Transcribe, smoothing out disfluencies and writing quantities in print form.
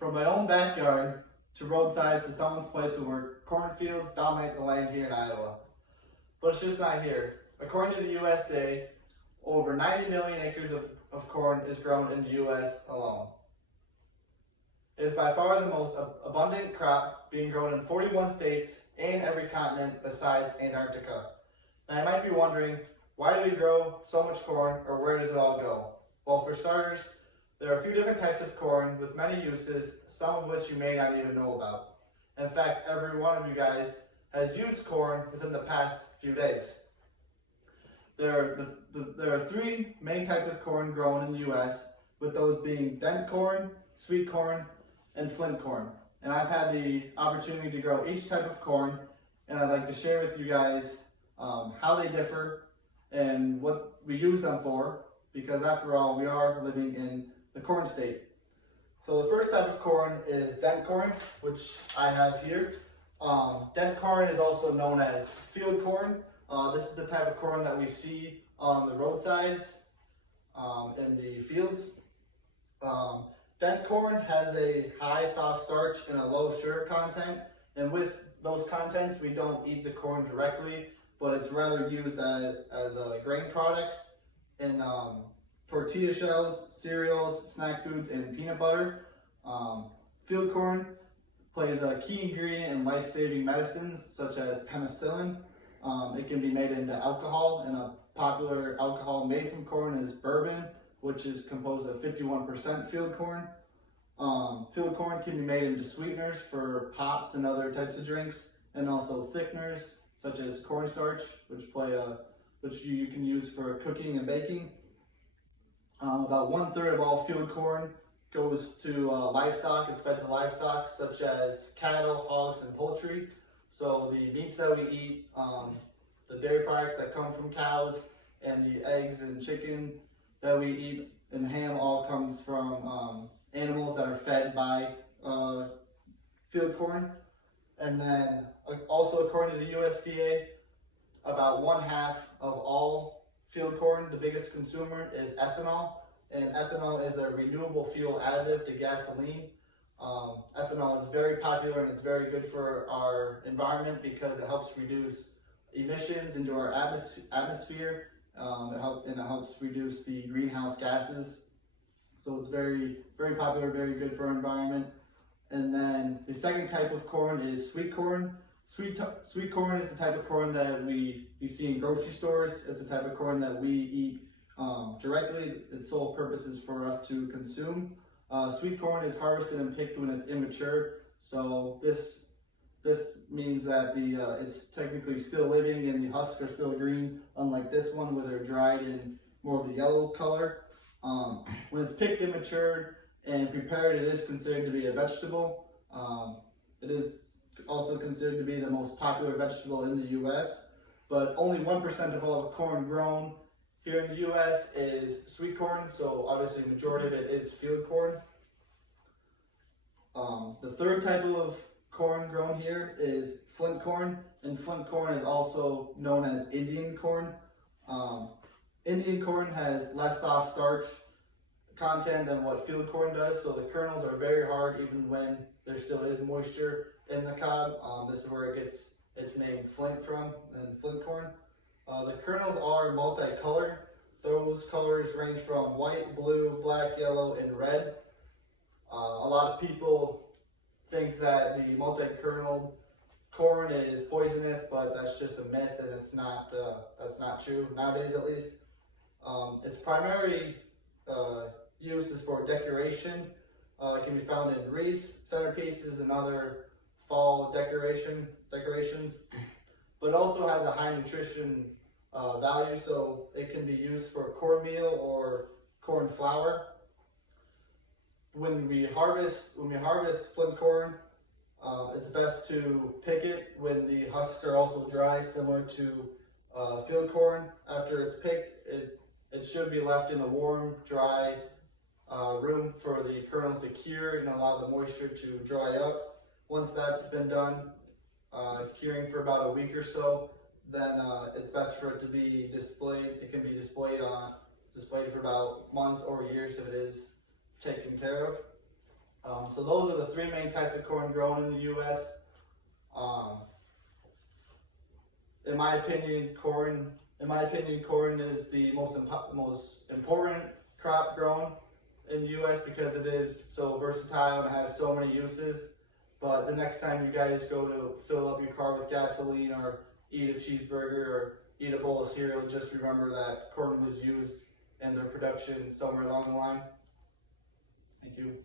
From my own backyard to roadsides to someone's place of work, cornfields dominate the land here in Iowa. But it's just not here. According to the USDA, over 90 million acres of corn is grown in the U.S. alone. It is by far the most abundant crop, being grown in 41 states and every continent besides Antarctica. Now you might be wondering, why do we grow so much corn, or where does it all go? Well, for starters, there are a few different types of corn with many uses, some of which you may not even know about. In fact, every one of you guys has used corn within the past few days. There are three main types of corn grown in the U.S., with those being dent corn, sweet corn, and flint corn. And I've had the opportunity to grow each type of corn, and I'd like to share with you guys how they differ and what we use them for, because after all, we are living in the corn state. So the first type of corn is dent corn, which I have here. Dent corn is also known as field corn. This is the type of corn that we see on the roadsides in the fields. Dent corn has a high soft starch and a low sugar content, and with those contents we don't eat the corn directly, but it's rather used as grain products in tortilla shells, cereals, snack foods, and peanut butter. Field corn plays a key ingredient in life-saving medicines such as penicillin. It can be made into alcohol, and a popular alcohol made from corn is bourbon, which is composed of 51% field corn. Field corn can be made into sweeteners for pops and other types of drinks, and also thickeners such as cornstarch, which you can use for cooking and baking. About 1/3 of all field corn goes to livestock. It's fed to livestock such as cattle, hogs, and poultry. So the meats that we eat, the dairy products that come from cows, and the eggs and chicken that we eat, and ham, all comes from animals that are fed by field corn. And then also according to the USDA, about 1/2 of all field corn, the biggest consumer, is ethanol. And ethanol is a renewable fuel additive to gasoline. Ethanol is very popular, and it's very good for our environment because it helps reduce emissions into our atmosphere. It helps reduce the greenhouse gases. So it's very, very popular, very good for our environment. And then the second type of corn is sweet corn. Sweet corn is the type of corn that we see in grocery stores. It's the type of corn that we eat directly. Its sole purpose is for us to consume. Sweet corn is harvested and picked when it's immature. So this means that it's technically still living and the husks are still green, unlike this one where they're dried in more of the yellow color. When it's picked and matured and prepared, it is considered to be a vegetable. It is also considered to be the most popular vegetable in the U.S., but only 1% of all the corn grown here in the U.S. is sweet corn, so obviously the majority of it is field corn. The third type of corn grown here is flint corn, and flint corn is also known as Indian corn. Indian corn has less soft starch content than what field corn does, so the kernels are very hard even when there still is moisture in the cob. This is where it gets its name flint from, and flint corn. The kernels are multicolored. Those colors range from white, blue, black, yellow, and red. A lot of people think that the multi-kerneled corn is poisonous, but that's just a myth, and that's not true, nowadays at least. Its primary use is for decoration. It can be found in wreaths, centerpieces, and other fall decorations, but it also has a high nutrition value, so it can be used for cornmeal or corn flour. When we harvest flint corn, it's best to pick it when the husks are also dry, similar to field corn. After it's picked, it should be left in a warm, dry room for the kernels to cure and allow the moisture to dry up. Once that's been done, curing for about a week or so, then it's best for it to be displayed. It can be displayed for about months or years if it is taken care of. So those are the three main types of corn grown in the U.S. In my opinion, corn is the most important crop grown in the U.S. because it is so versatile and has so many uses. But the next time you guys go to fill up your car with gasoline or eat a cheeseburger or eat a bowl of cereal, just remember that corn was used in their production somewhere along the line. Thank you.